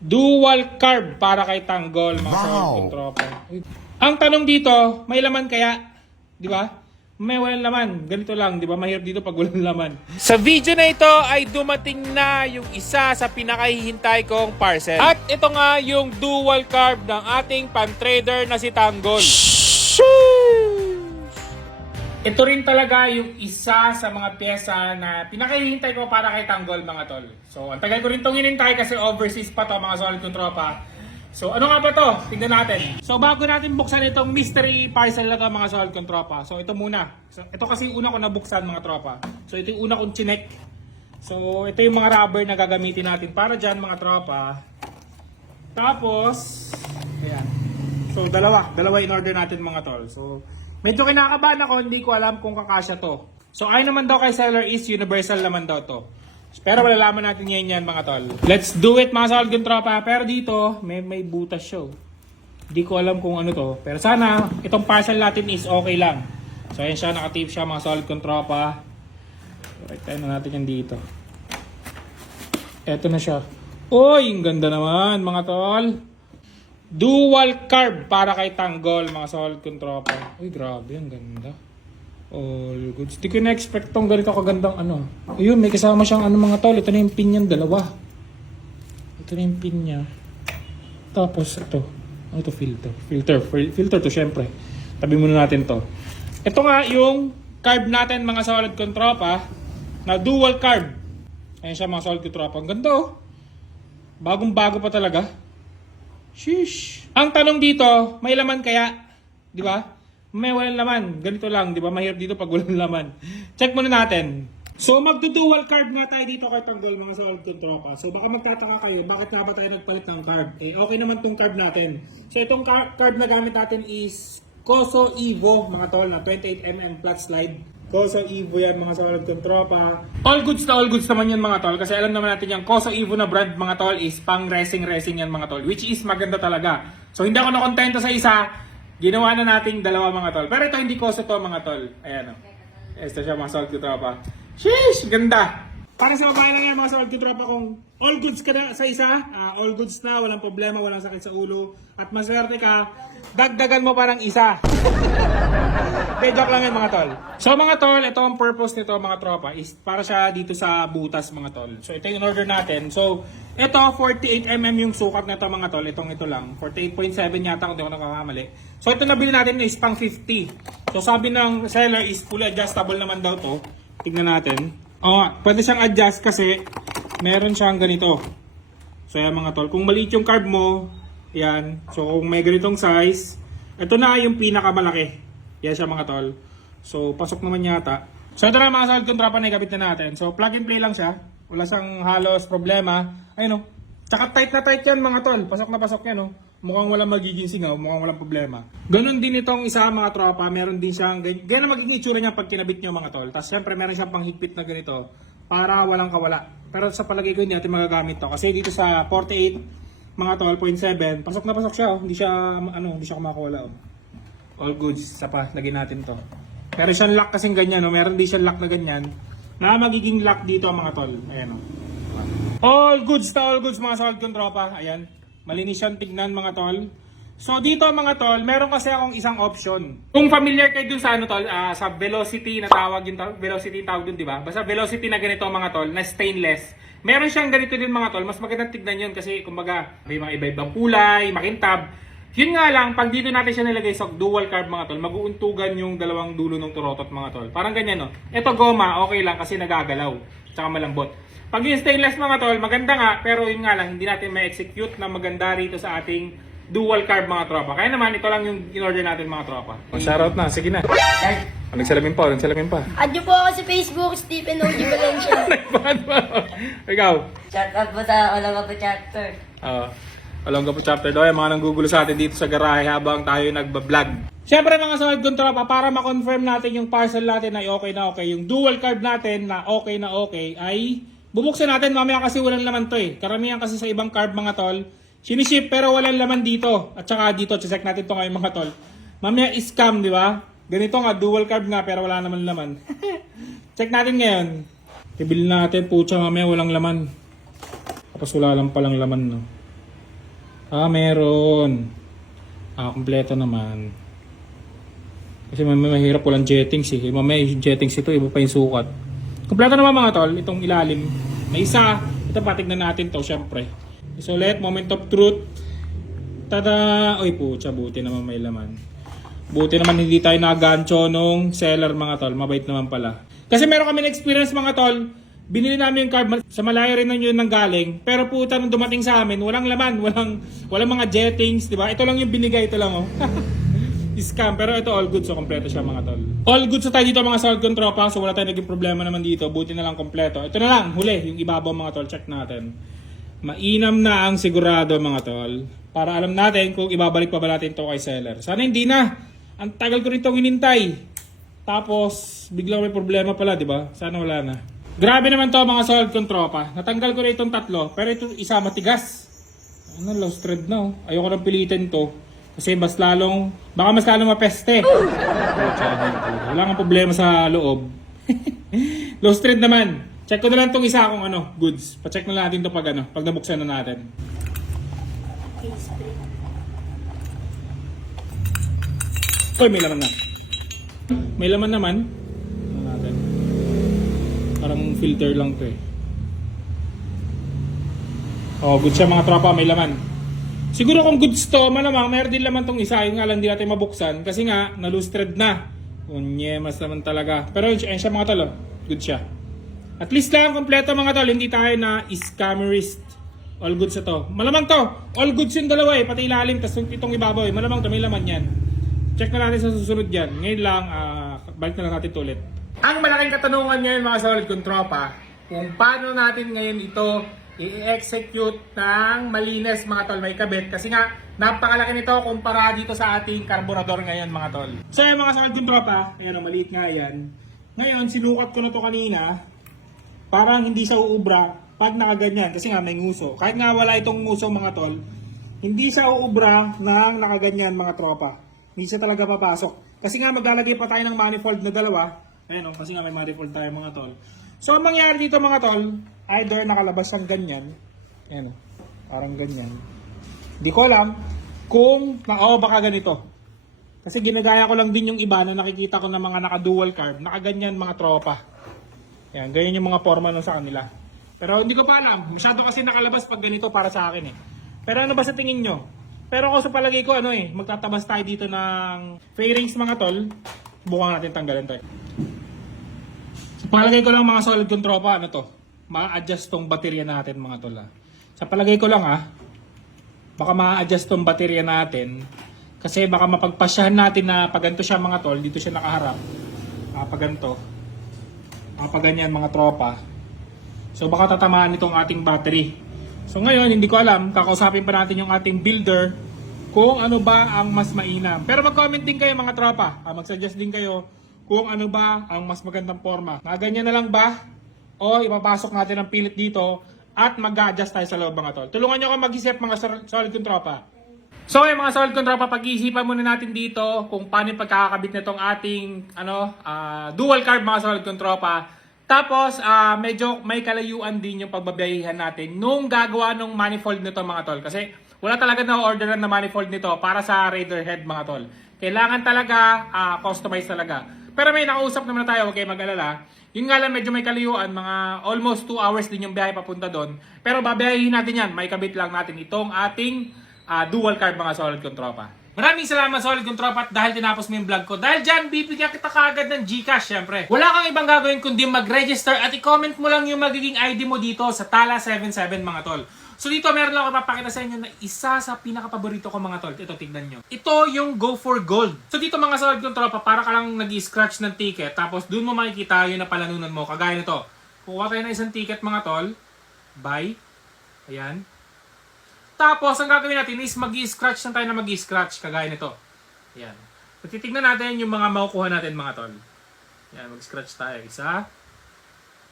Dual carb para kay Tanggol, mga Wow. tropa. Ang tanong dito, may laman kaya? Di ba? May walang laman. Ganito lang, di ba? Mahirap dito pag walang laman. Sa video na ito ay dumating na yung isa sa pinakahihintay kong parcel. At ito nga yung dual carb ng ating pan-trader na si Tanggol. Ito rin talaga yung isa sa mga pyesa na pinakahihintay ko para kay Tanggol mga tol. So, ang tagal ko rin itong hinintay kasi overseas pa to mga solid kong tropa. So, ano nga ba to? Tignan natin. So, bago natin buksan itong mystery parcel na to mga solid kong tropa. So, ito muna. So, ito kasi yung una ko nabuksan mga tropa. So, ito yung una kong chinek. So, ito yung mga rubber na gagamitin natin para dyan mga tropa. Tapos, ayan. So, dalawa. Dalawa in order natin mga tol. So, medyo kinakabahan ako. Hindi ko alam kung kakasya to. So, ay naman daw kay seller is universal naman daw to. Pero malalaman natin ngayon yan mga tol. Let's do it mga solid yung tropa. Pero dito, may, may butas show. Hindi ko alam kung ano to. Pero sana, itong parcel natin is okay lang. So, ayan siya. Nakatip siya mga solid kong tropa. Right na natin yan dito. Eto na siya. Uy, ang ganda naman mga tol. Dual carb para kay Tanggol, mga solid kong tropa. Uy, grabe, ang ganda. All goods. Di ko na-expect tong ganito kagandang ano. Ayun, may kasama siyang ano mga tol. Ito na yung pin niyan, dalawa. Ito na yung pin niya. Tapos ito. Ano to filter? Filter. Fil- Filter to syempre. Tabi muna natin to. Ito nga yung carb natin mga solid kong na dual carb. Ayan siya mga solid kong. Ang ganda oh. Bagong bago pa talaga. Sheesh. Ang tanong dito, may laman kaya? Di ba? May walang laman. Ganito lang, di ba? Mahirap dito pag walang laman. Check muna natin. So, magdo-dual carb nga tayo dito kay Tanggol, mga sa old tropa. So, baka magtataka kayo, bakit nga ba tayo nagpalit ng carb? Eh, okay naman tong carb natin. So, itong car- carb na gamit natin is Coso Evo, mga tol, na 28mm flat slide. Coso Evo yan, mga sa old tropa. All goods na all goods naman yan, mga tol. Kasi alam naman natin yung Coso Evo na brand, mga tol, is pang racing-racing yan, mga tol. Which is maganda talaga. So, hindi ako nakontento sa isa. Ginawa na nating dalawa, mga tol. Pero ito hindi Coso to, mga tol. Ayan, o. Ito siya, mga solid tropa. Sheesh! Ganda! Para sa mga lang yan, mga solid tropa, kung all goods ka na sa isa, ah, all goods na, walang problema, walang sakit sa ulo, at maswerte ka, dagdagan mo pa ng isa. Hindi, joke lang yan mga tol. So mga tol, ito ang purpose nito mga tropa is para siya dito sa butas mga tol. So ito yung order natin. So ito 48mm yung sukat nito mga tol. Itong ito lang. 48.7 yata kung di ako nakakamali. So ito nabili natin is pang 50. So sabi ng seller is fully adjustable naman daw to. Tignan natin. Oo, nga, pwede siyang adjust kasi meron siyang ganito. So yan mga tol, kung maliit yung carb mo, yan. So kung may ganitong size, ito na yung pinakamalaki. Yan siya mga tol. So pasok naman yata. So ito na mga solid kontrapa na ikabit na natin. So plug and play lang siya. Wala siyang halos problema. Ayun o. Tsaka tight na tight yan mga tol. Pasok na pasok yan o. Mukhang walang magiging singaw, mukhang walang problema. Ganon din itong isa mga tropa, meron din siyang, ganyan, ang magiging itsura niya pag kinabit nyo mga tol. Tapos syempre meron siyang panghigpit na ganito para walang kawala. Pero sa palagay ko hindi natin magagamit to. Kasi dito sa 48, mga tol, 0.7, pasok na pasok siya. Oh. Hindi siya, ano, hindi siya kumakawala. Oh. All goods, sa pa, lagyan natin to. Meron siyang lock kasing ganyan, no? meron din siyang lock na ganyan. Na magiging lock dito mga tol. Ayan o. All goods na all goods mga solid kong tropa. Ayan. Malinis siyang tignan mga tol. So dito mga tol, meron kasi akong isang option. Kung familiar kayo dun sa ano tol, ah, sa velocity na tawag yun tol, velocity tawag dun, di ba? Basta velocity na ganito mga tol, na stainless. Meron siyang ganito din mga tol, mas magandang tignan yun kasi kumbaga may mga iba-ibang kulay, makintab. Yun nga lang, pag dito natin siya nilagay sa dual carb mga tol, mag-uuntugan yung dalawang dulo ng turotot mga tol. Parang ganyan no. Ito goma, okay lang kasi nagagalaw, tsaka malambot. Pag yung stainless mga tol, maganda nga, pero yun nga lang, hindi natin ma-execute na maganda rito sa ating dual carb mga tropa. Kaya naman, ito lang yung in-order natin mga tropa. Oh, shoutout na, sige na. Oh, nagsalamin pa, nagsalamin pa. Add niyo po ako sa Facebook, Stephen O.G. Valencia. Nagpahan pa. Ikaw. Shout out po sa Olanga po chapter. Oo. alam ka po chapter daw, yung mga nanggugulo sa atin dito sa garahe habang tayo nagbablog. Siyempre mga solid kong tropa, para ma-confirm natin yung parcel natin ay okay na okay, yung dual carb natin na okay na okay, ay bubuksan natin mamaya kasi walang laman to eh. Karamihan kasi sa ibang carb mga tol, siniship pero walang laman dito. At saka dito, check natin to ngayon mga tol. Mamaya scam, di ba? Ganito nga, dual carb nga pero wala naman laman. check natin ngayon. Ibili natin, pucha mamaya walang laman. Tapos wala lang palang laman, no? Ah, meron. Ah, kompleto naman. Kasi may, mahirap walang jettings eh. Mamaya yung jettings ito, iba pa yung sukat. Kompleto naman mga tol, itong ilalim. May isa, ito patignan natin to syempre. So let moment of truth. Tada! Uy po, buti naman may laman. Buti naman hindi tayo nagancho nung seller mga tol. Mabait naman pala. Kasi meron kami na-experience mga tol. Binili namin yung card sa malayo rin yun nang galing. Pero puta nung dumating sa amin, walang laman, walang walang mga jettings, di ba? Ito lang yung binigay, ito lang oh. Scam. Pero ito all good so kompleto siya mga tol. All good sa tayo dito mga solid con tropa. So wala tayong naging problema naman dito. Buti na lang kompleto. Ito na lang, huli, yung ibabaw mga tol. Check natin. Mainam na ang sigurado mga tol. Para alam natin kung ibabalik pa ba natin to kay seller. Sana hindi na. Ang tagal ko rin itong hinintay. Tapos, biglang may problema pala, di ba? Sana wala na. Grabe naman to mga solid con tropa. Natanggal ko na itong tatlo. Pero ito isa matigas. Ano, lost thread na oh. Ayoko nang pilitin to. Kasi mas lalong, baka mas lalong mapeste. Wala kang problema sa loob. lost thread naman. Check ko na lang tong isa kung ano, goods. Pa-check na natin to pag ano, pag nabuksan na natin. Uy, may laman na. May laman naman. Filter lang to eh. Oh, good siya mga tropa, may laman. Siguro kung goods to, malamang meron din laman tong isa, yung nga lang di natin mabuksan kasi nga na-lustred na. Unyemas naman talaga. Pero yun siya, yun mga tol, oh. good siya. At least lang kompleto mga tol, hindi tayo na scammerist. All goods sa to. Malamang to, all goods yung dalawa eh, pati ilalim, tapos itong ibabaw eh. Malamang to, may laman yan. Check na natin sa susunod yan. Ngayon lang, ah, balik na lang natin ulit. Ang malaking katanungan ngayon mga solid kong tropa, kung paano natin ngayon ito i-execute ng malinis mga tol may kabit kasi nga napakalaki nito kumpara dito sa ating carburetor ngayon mga tol. So yung mga solid kong tropa, ayan o maliit nga yan. Ngayon sinukat ko na to kanina parang hindi siya uubra pag nakaganyan kasi nga may nguso. Kahit nga wala itong nguso mga tol, hindi siya uubra ng nakaganyan mga tropa. Hindi siya talaga papasok. Kasi nga maglalagay pa tayo ng manifold na dalawa. Ayun o, kasi nga may manifold tayo mga tol. So ang mangyari dito mga tol, either nakalabas ang ganyan. Ayan o, parang ganyan. Hindi ko alam kung, na, oh baka ganito. Kasi ginagaya ko lang din yung iba na nakikita ko ng mga naka-dual carb. Nakaganyan mga tropa. Yan, ganyan yung mga forma nun sa kanila. Pero hindi ko pa alam. Masyado kasi nakalabas pag ganito para sa akin eh. Pero ano ba sa tingin nyo? Pero ako sa palagay ko ano eh, magtatabas tayo dito ng fairings mga tol. Bukan natin tanggalan tayo. Palagay ko lang mga solid kong tropa, ano to? Ma-adjust tong baterya natin mga tol ah. Sa palagay ko lang ah, baka ma-adjust tong baterya natin kasi baka mapagpasyahan natin na pag ganito siya mga tol, dito siya nakaharap. Ah, pag ganito. Ah, pag ganyan mga tropa. So baka tatamaan itong ating battery. So ngayon, hindi ko alam, kakausapin pa natin yung ating builder kung ano ba ang mas mainam. Pero mag-comment din kayo mga tropa. Ah, mag-suggest din kayo kung ano ba ang mas magandang forma. Na ganyan na lang ba? O ipapasok natin ang pilit dito at mag-adjust tayo sa loob mga tol. Tulungan nyo ako mag-isip mga sol- solid kong tropa. So yung mga solid kong tropa, pag-iisipan muna natin dito kung paano yung pagkakabit nitong ating ano, ah, dual carb mga solid kong tropa. Tapos, ah, medyo may kalayuan din yung pagbabiyahihan natin nung gagawa ng manifold nito mga tol. Kasi wala talaga na orderan na manifold nito para sa Raider head mga tol. Kailangan talaga ah, customize talaga. Pero may nakausap naman na tayo, huwag kayo mag-alala. Yun nga lang, medyo may kalayuan, mga almost 2 hours din yung biyahe papunta doon. Pero babiyahin natin yan, may kabit lang natin itong ating ah, dual carb mga solid kong tropa. Maraming salamat solid kong tropa at dahil tinapos mo yung vlog ko. Dahil dyan, bibigyan kita kagad ng Gcash syempre. Wala kang ibang gagawin kundi mag-register at i-comment mo lang yung magiging ID mo dito sa Tala77 mga tol. So dito meron lang ako papakita sa inyo na isa sa pinaka-paborito ko mga tol. Ito, tignan nyo. Ito yung Go for Gold. So dito mga solid kong tropa, para ka lang nag-scratch ng ticket. Tapos dun mo makikita yung napalanunan mo. Kagaya nito. Kuha tayo ng isang ticket mga tol. Buy. Ayan. Tapos, ang gagawin natin is mag-scratch lang tayo na mag-scratch, kagaya nito. Yan. Titignan natin yung mga makukuha natin mga tol. Yan, mag-scratch tayo. Isa,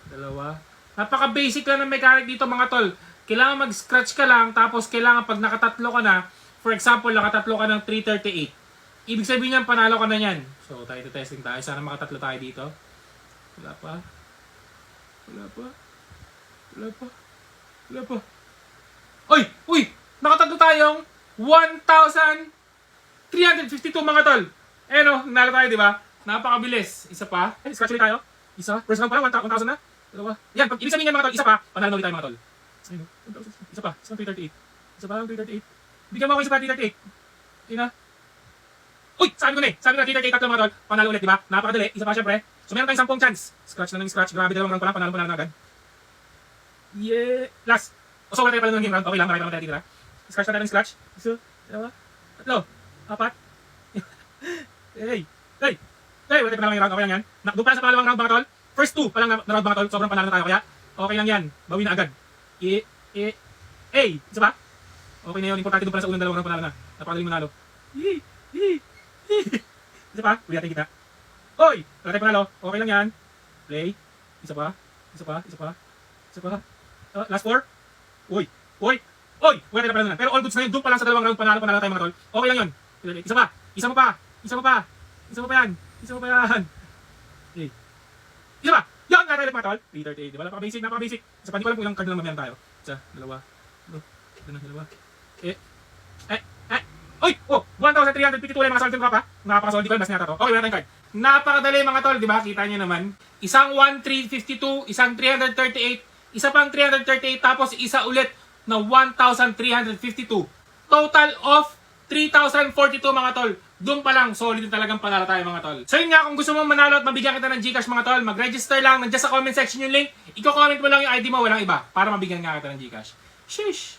dalawa. Napaka-basic lang ng mechanic dito mga tol. Kailangan mag-scratch ka lang, tapos kailangan pag nakatatlo ka na, for example, nakatatlo ka ng 338. Ibig sabihin niyan, panalo ka na yan. So, tayo testing tayo. Sana makatatlo tayo dito. Wala pa. Wala pa. Wala pa. Wala pa. Uy! Uy! Nakatatlo tayong 1,352 mga tol. Eh no, nanalo tayo, di ba? Napakabilis. Isa pa. Eh, scratch tayo. Isa. First round pa lang, 1,000 na. Dalawa. Yan, pag ibig sabihin yan mga tol, isa pa, panalo ulit tayo mga tol. Ayun, no? 1,000. Isa pa, isa pa 338. Isa pa, 338. Bigyan mo ako isa pa 338. Yun na. Uy, sabi ko na eh. Sabi ko na 338 tatlo mga tol. Panalo ulit, di ba? Napakadali. Isa pa syempre. So meron tayong 10 chance. Scratch na ng scratch. Grabe dalawang round pa lang. Panalo panalo na agad. Yeah. Last. O so wala tayo pala ng game round. Okay lang, marami pa tayo titira. Scratch na tayo ng scratch. Isa, dalawa, tatlo, apat. hey, hey, hey, wala pa lang ng round. Okay lang yan. Doon pa lang sa pangalawang round mga. First two pa lang na, round mga. Sobrang panalo na tayo. Kaya, okay lang yan. Bawi na agad. E, e, hey, isa pa? Okay na yun. Importante doon pala sa unang dalawang round panalo na. Napakadaling manalo. Yee, yee, yee. Isa pa? Uwi natin kita. Oy! Wala tayo panalo. Okay lang yan. Play. Isa pa. Isa pa. Isa pa. Isa pa. Uh, last four. Uy! Uy! Uy! Wala tayo panalo na. Pero all goods na yun. Doon pa lang sa dalawang round panalo panalo tayo mga tol. Okay lang yun. Isa pa. Isa mo pa. Isa mo pa. Isa mo pa yan. Isa mo pa yan. Okay. Isa pa. Yan! Nga tayo mga tol. 338. Diba? Napaka-basic. Napaka-basic. Isa pa. Di ko alam kung ilang card na lang mamayan tayo. Isa. Dalawa. Dalawa. Dalawa. Dalawa. Eh. Eh. Eh. Uy! Oh! 1,352 ulit mga solid yung pa. Napaka-solid ko. Mas nata to. Okay, wala tayong card. Napakadali mga tol. Di ba? Kita nyo naman. Isang 1,352. Isang 338. Isa pang 338. Tapos isa ulit na 1,352. Total of 3,042 mga tol. Doon pa lang, solid na talagang panalo tayo mga tol. So yun nga, kung gusto mo manalo at mabigyan kita ng Gcash mga tol, mag-register lang, nandiyan sa comment section yung link. Iko-comment mo lang yung ID mo, walang iba, para mabigyan nga kita ng Gcash. Sheesh!